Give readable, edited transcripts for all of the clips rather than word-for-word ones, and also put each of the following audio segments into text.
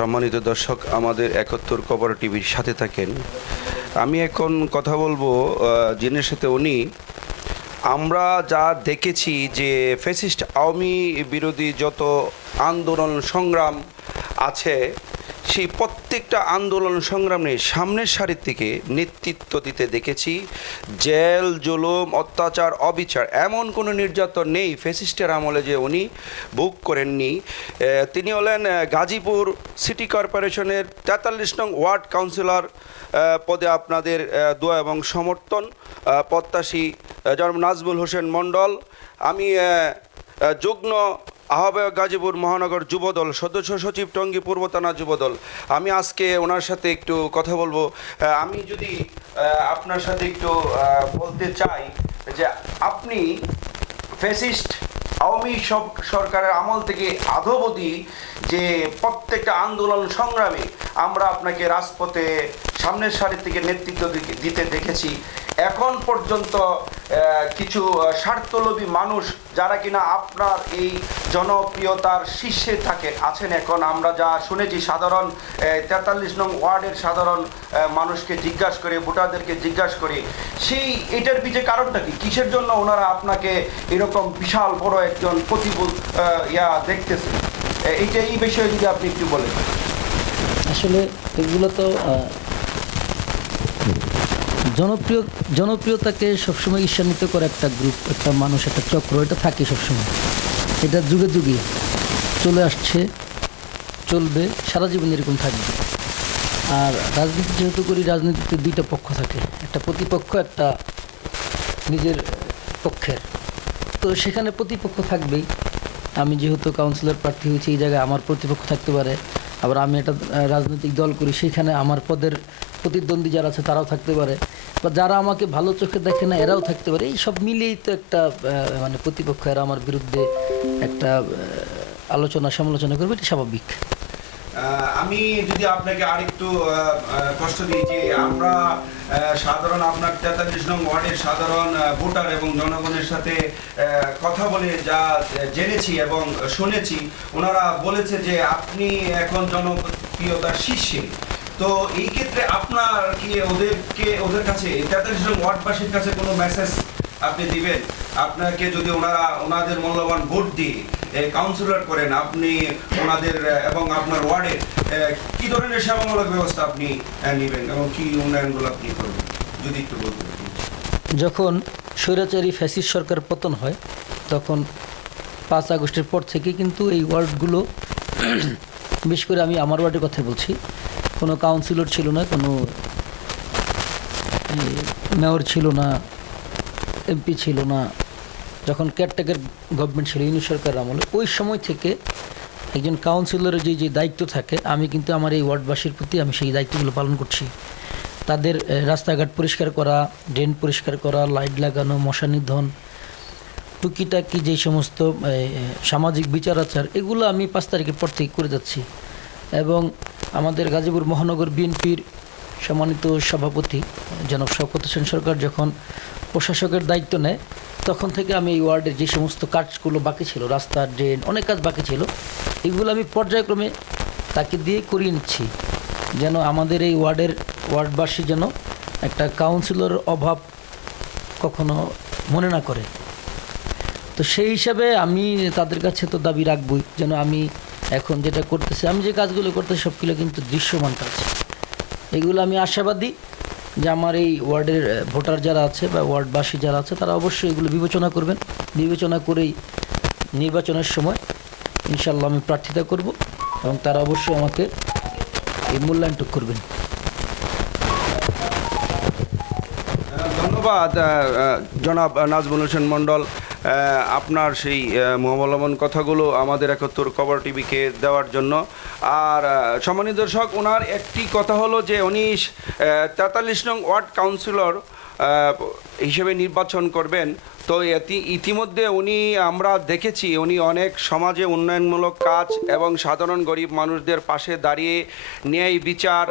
সম্মানিত দর্শক, আমাদের ৭১ খবর টিভির সাথে থাকেন। আমি এখন কথা বলবো যিনি সাথে উনি আমরা যা দেখেছি যে ফ্যাসিস্ট আওয়ামী বিরোধী যত আন্দোলন সংগ্রাম আছে, সেই প্রত্যেকটা আন্দোলন সংগ্রামে সামনের সারির থেকে নেতৃত্ব দিতে দেখেছি। জেল, জুলুম, অত্যাচার, অবিচার, এমন কোনো নির্যাতন নেই ফ্যাসিস্টের আমলে যে উনি ভোগ করেননি। তিনি হলেন গাজীপুর সিটি কর্পোরেশনের ৪৩ নং ওয়ার্ড কাউন্সিলর পদে আপনাদের দোয়া এবং সমর্থন প্রত্যাশী জনাব নাজমুল হোসেন মণ্ডল। আমি যুগ্ম আহ্বায়ক গাজীপুর মহানগর যুবদল, সদস্য সচিব টঙ্গী পূর্ব থানা যুবদল। আমি আজকে ওনার সাথে একটু কথা বলবো। আমি যদি আপনার সাথে একটু বলতে চাই যে আপনি ফ্যাসিস্ট আওয়ামী সরকারের আমল থেকে আধবধি যে প্রত্যেকটা আন্দোলন সংগ্রামে আমরা আপনাকে রাজপথে সামনের সারি থেকে নেতৃত্ব দিতে দেখেছি। এখন পর্যন্ত কিছু স্বার্থলোভী মানুষ যারা কিনা আপনার এই জনপ্রিয়তার শীর্ষে আছেন, এখন আমরা যা শুনেছি সাধারণ ৪৩ নং ওয়ার্ডের সাধারণ মানুষকে জিজ্ঞাসা করে, ভোটারদেরকে জিজ্ঞাসা করে, এটার পিছিয়ে কারণটা কি? কিসের জন্য ওনারা আপনাকে এরকম বিশাল বড় একজন প্রতিকূল দেখতেছে? এই বিষয়ে যদি আপনি একটু বলেন। আসলে এগুলো তো জনপ্রিয়তাকে সবসময় ঈর্ষান্বিত করে একটা গ্রুপ, একটা মানুষ, একটা চক্র, এটা থাকে সবসময়। এটা যুগে যুগে চলে আসছে, চলবে, সারা জীবন এরকম থাকবে। আর রাজনীতি যেহেতু করি, রাজনীতিতে দুইটা পক্ষ থাকে, একটা প্রতিপক্ষ, একটা নিজের পক্ষের। তো সেখানে প্রতিপক্ষ থাকবেই। আমি যেহেতু কাউন্সিলর প্রার্থী হয়েছি, এই জায়গায় আমার প্রতিপক্ষ থাকতে পারে। আবার আমি একটা রাজনৈতিক দল করি, সেখানে আমার পদের প্রতিদ্বন্দ্বী যারা আছে তারাও থাকতে পারে, বা যারা আমাকে ভালো চোখে দেখে না এরাও থাকতে পারে। এই সব মিলিয়েই তো একটা মানে প্রতিপক্ষ, এরা আমার বিরুদ্ধে একটা আলোচনা সমালোচনা করবে, এটা স্বাভাবিক। আমি যদি আপনাকে আরেকটু কষ্ট দিই যে আমরা সাধারণ আপনার ৪৩ নং ওয়ার্ডের সাধারণ ভোটার এবং জনগণের সাথে কথা বলে যা জেনেছি এবং শুনেছি, ওনারা বলেছে যে আপনি এখন জনপ্রিয়তার শীর্ষে। তো এই ক্ষেত্রে আপনার কি ওদের কাছে ৪৩ নং ওয়ার্ডবাসীর কাছে কোনো মেসেজ আপনি দিবেন? আপনাকে যদি ওনাদের মূল্যবান ভোট দিয়ে কাউন্সিলর করেন, আপনি ওনাদের এবং আপনার ওয়ার্ডে কি ধরনের সেবামূলক ব্যবস্থা আপনি নেবেন এবং কি উন্নয়নগুলো আপনি করবেন যদি একটু বলতে পারেন। যখন স্বৈরাচারী ফ্যাসিস্ট সরকার পতন হয়, তখন ৫ আগস্টের পর থেকে কিন্তু এই ওয়ার্ডগুলো, বিশেষ করে আমি আমার ওয়ার্ডের কথা বলছি, কোনো কাউন্সিলর ছিল না, কোনো মেয়র ছিল না, এমপি ছিল না। যখন কেয়ারটেকার গভর্নমেন্ট ছিল ইউনিট সরকার আমলে, ওই সময় থেকে একজন কাউন্সিলরের যে দায়িত্ব থাকে, আমি কিন্তু আমার এই ওয়ার্ডবাসীর প্রতি আমি সেই দায়িত্বগুলো পালন করছি। তাদের রাস্তাঘাট পরিষ্কার করা, ড্রেন পরিষ্কার করা, লাইট লাগানো, মশা নিধন, টুকিটাকি যে সমস্ত সামাজিক বিচার আচার, এগুলো আমি ৫ তারিখের পর থেকে করে যাচ্ছি। এবং আমাদের গাজীপুর মহানগর বিএনপির সম্মানিত সভাপতি জনাব শওকত হোসেন সরকার যখন প্রশাসকের দায়িত্ব নেয়, তখন থেকে আমি এই ওয়ার্ডের যে সমস্ত কাজগুলো বাকি ছিল, রাস্তা, ড্রেন, অনেক কাজ বাকি ছিল, এগুলো আমি পর্যায়ক্রমে তাকে দিয়ে করিয়ে নিচ্ছি, যেন আমাদের এই ওয়ার্ডবাসী যেন একটা কাউন্সিলর অভাব কখনো মনে না করে। তো সেই হিসাবে আমি তাদের কাছে তো দাবি রাখবই, যেন আমি এখন যেটা করতেছি, আমি যে কাজগুলো করতেছি সবগুলো কিন্তু দৃশ্যমান কাজ। এগুলো আমি আশাবাদী যে আমার এই ওয়ার্ডের ভোটার যারা আছে বা ওয়ার্ডবাসী যারা আছে, তারা অবশ্যই এগুলো বিবেচনা করবেন। বিবেচনা করেই নির্বাচনের সময় ইনশাল্লাহ আমি প্রার্থিতা করব এবং তারা অবশ্যই আমাকে এই মূল্যায়নটুক করবেন। ধন্যবাদ জনাব নাজমুল হোসেন মণ্ডল, আপনার সেই মহামূল্যবান কথাগুলো আমাদের ৭১ খবর টিভিকে দেওয়ার জন্য। আর সম্মানিত দর্শক, ওনার একটি কথা হলো যে উনি ৪৩ নং ওয়ার্ড কাউন্সিলর হিসেবে নির্বাচন করবেন। তো ইতিমধ্যে আমরা দেখেছি উনি অনেক সমাজে উন্নয়নমূলক কাজ এবং সাধারণ গরিব মানুষদের পাশে দাঁড়িয়ে ন্যায় বিচার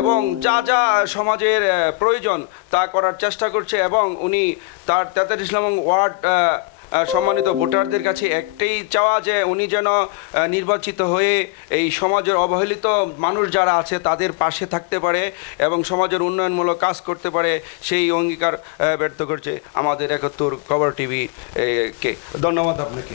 এবং যা যা সমাজের প্রয়োজন তা করার চেষ্টা করছে। এবং উনি তার ৪৩ নং ওয়ার্ড সম্মানিত ভোটারদের কাছে একটাই চাওয়া যে উনি যেন নির্বাচিত হয়ে এই সমাজের অবহেলিত মানুষ যারা আছে তাদের পাশে থাকতে পারে এবং সমাজের উন্নয়নমূলক কাজ করতে পারে, সেই অঙ্গীকার ব্যর্থ করছে আমাদের ৭১ খবর টিভি কে। ধন্যবাদ আপনাকে।